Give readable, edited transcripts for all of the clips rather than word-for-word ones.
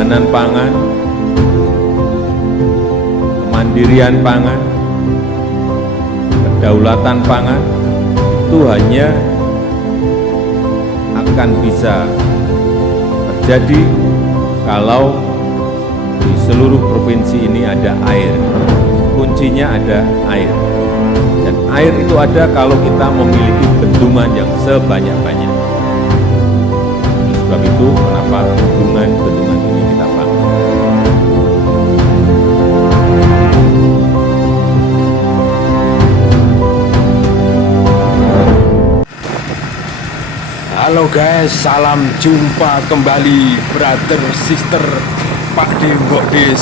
ketahanan pangan, kemandirian pangan, kedaulatan pangan itu hanya akan bisa terjadi kalau di seluruh provinsi ini ada air. Kuncinya ada air. Dan air itu ada kalau kita memiliki bendungan yang sebanyak-banyak. Oleh sebab itu, kenapa bendungan ini kita bangun. Halo guys, salam jumpa kembali brother sister Pak D Mbok D.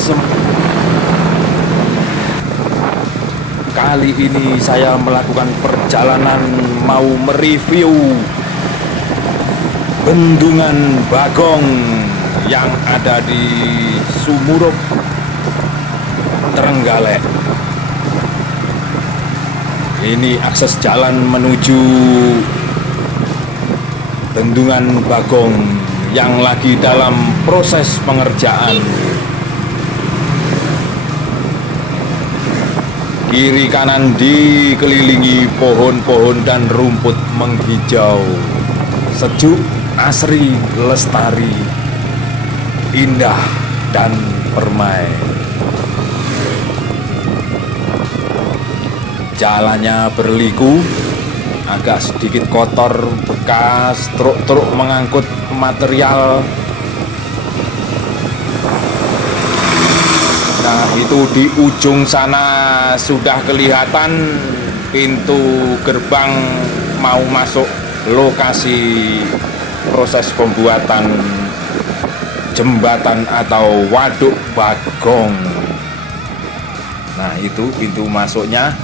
Kali ini saya melakukan perjalanan mau mereview Bendungan Bagong yang ada di Sumurup, Trenggalek. Ini akses jalan menuju Bendungan Bagong yang lagi dalam proses pengerjaan. Kiri kanan dikelilingi pohon-pohon dan rumput menghijau, sejuk, asri, lestari, indah dan permai. Jalannya berliku, agak sedikit kotor bekas truk-truk mengangkut material. Nah, itu di ujung sana sudah kelihatan pintu gerbang mau masuk lokasi proses pembuatan jembatan atau waduk Bagong. Nah, itu pintu masuknya.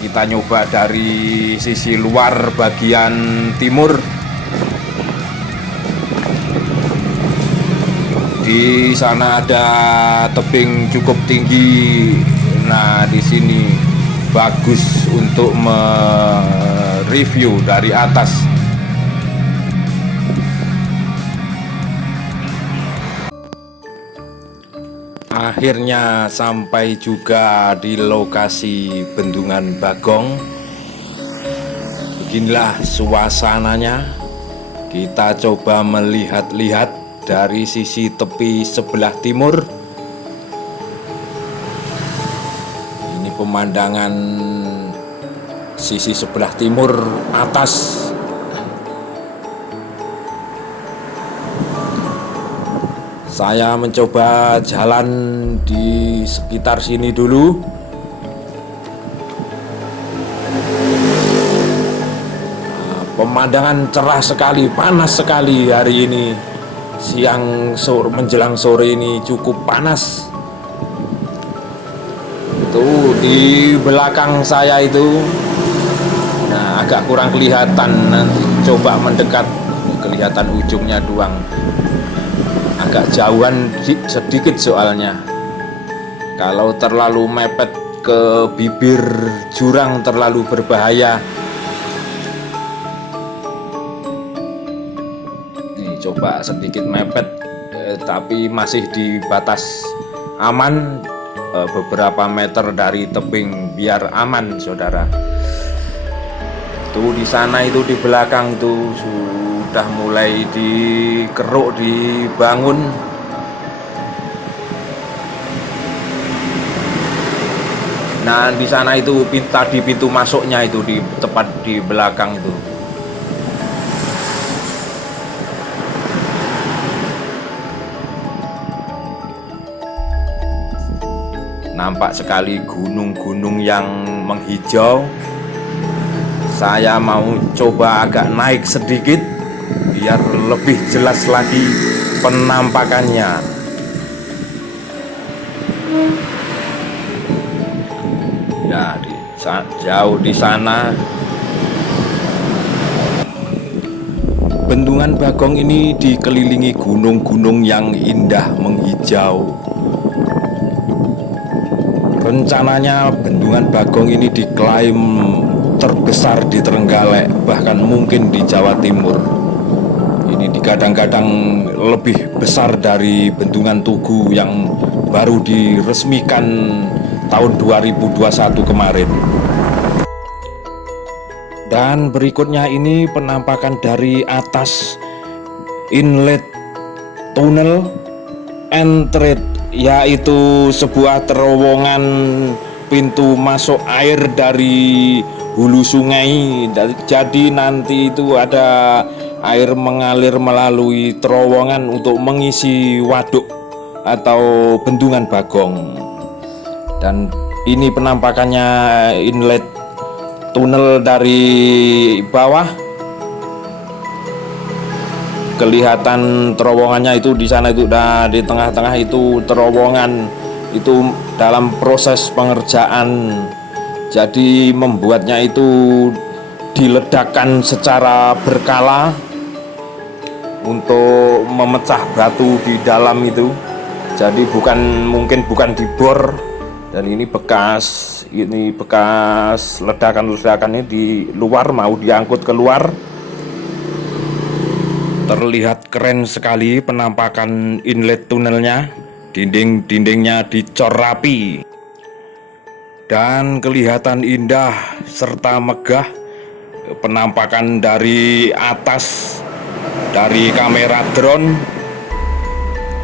Kita nyoba dari sisi luar bagian timur. Di sana ada tebing cukup tinggi. Nah, di sini bagus untuk mereview dari atas. Akhirnya sampai juga di lokasi Bendungan Bagong. Beginilah suasananya. Kita coba melihat-lihat dari sisi tepi sebelah timur. Ini pemandangan sisi sebelah timur atas. Saya mencoba jalan di sekitar sini dulu. Pemandangan cerah sekali, panas sekali hari ini. Siang sore menjelang sore ini cukup panas. Tuh di belakang saya itu, nah agak kurang kelihatan, nanti coba mendekat, kelihatan ujungnya doang. Agak jauhan sedikit soalnya. Kalau terlalu mepet ke bibir jurang terlalu berbahaya. Coba sedikit mepet, tapi masih di batas aman, beberapa meter dari tebing biar aman, saudara. Tuh di sana itu di belakang tuh sudah mulai dikeruk, dibangun. Nah di sana itu tadi pintu masuknya itu di tepat di belakang itu. Nampak sekali gunung-gunung yang menghijau. Saya mau coba agak naik sedikit biar lebih jelas lagi penampakannya. Ya, jauh di sana Bendungan Bagong ini dikelilingi gunung-gunung yang indah menghijau. Rencananya Bendungan Bagong ini diklaim terbesar di Trenggalek, bahkan mungkin di Jawa Timur. Ini Ini digadang-gadang lebih besar dari Bendungan Tugu yang baru diresmikan tahun 2021 kemarin. Dan berikutnya ini penampakan dari atas inlet tunnel entry, yaitu sebuah terowongan pintu masuk air dari hulu sungai. Jadi nanti itu ada air mengalir melalui terowongan untuk mengisi waduk atau bendungan Bagong. Dan ini penampakannya inlet tunnel dari bawah. Kelihatan terowongannya itu di sana, itu di tengah-tengah itu terowongan itu dalam proses pengerjaan. Jadi membuatnya itu diledakkan secara berkala untuk memecah batu di dalam itu. Jadi mungkin bukan dibor, dan ini bekas ledakan ini di luar, mau diangkut keluar. Terlihat keren sekali penampakan inlet tunnelnya. Dinding-dindingnya dicor rapi dan kelihatan indah serta megah. Penampakan dari atas dari kamera drone,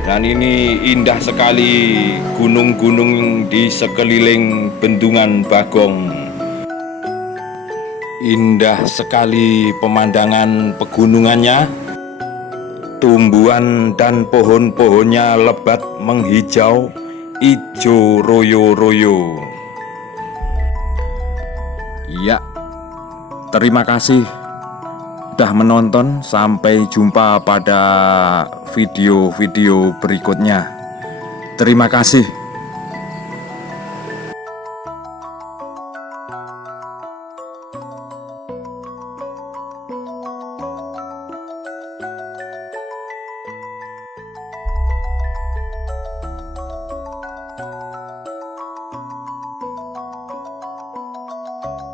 dan ini indah sekali gunung-gunung di sekeliling Bendungan Bagong. Indah sekali pemandangan pegunungannya, tumbuhan dan pohon-pohonnya lebat menghijau, ijo royo-royo. Ya, terima kasih sudah menonton. Sampai jumpa pada video-video berikutnya. Terima kasih.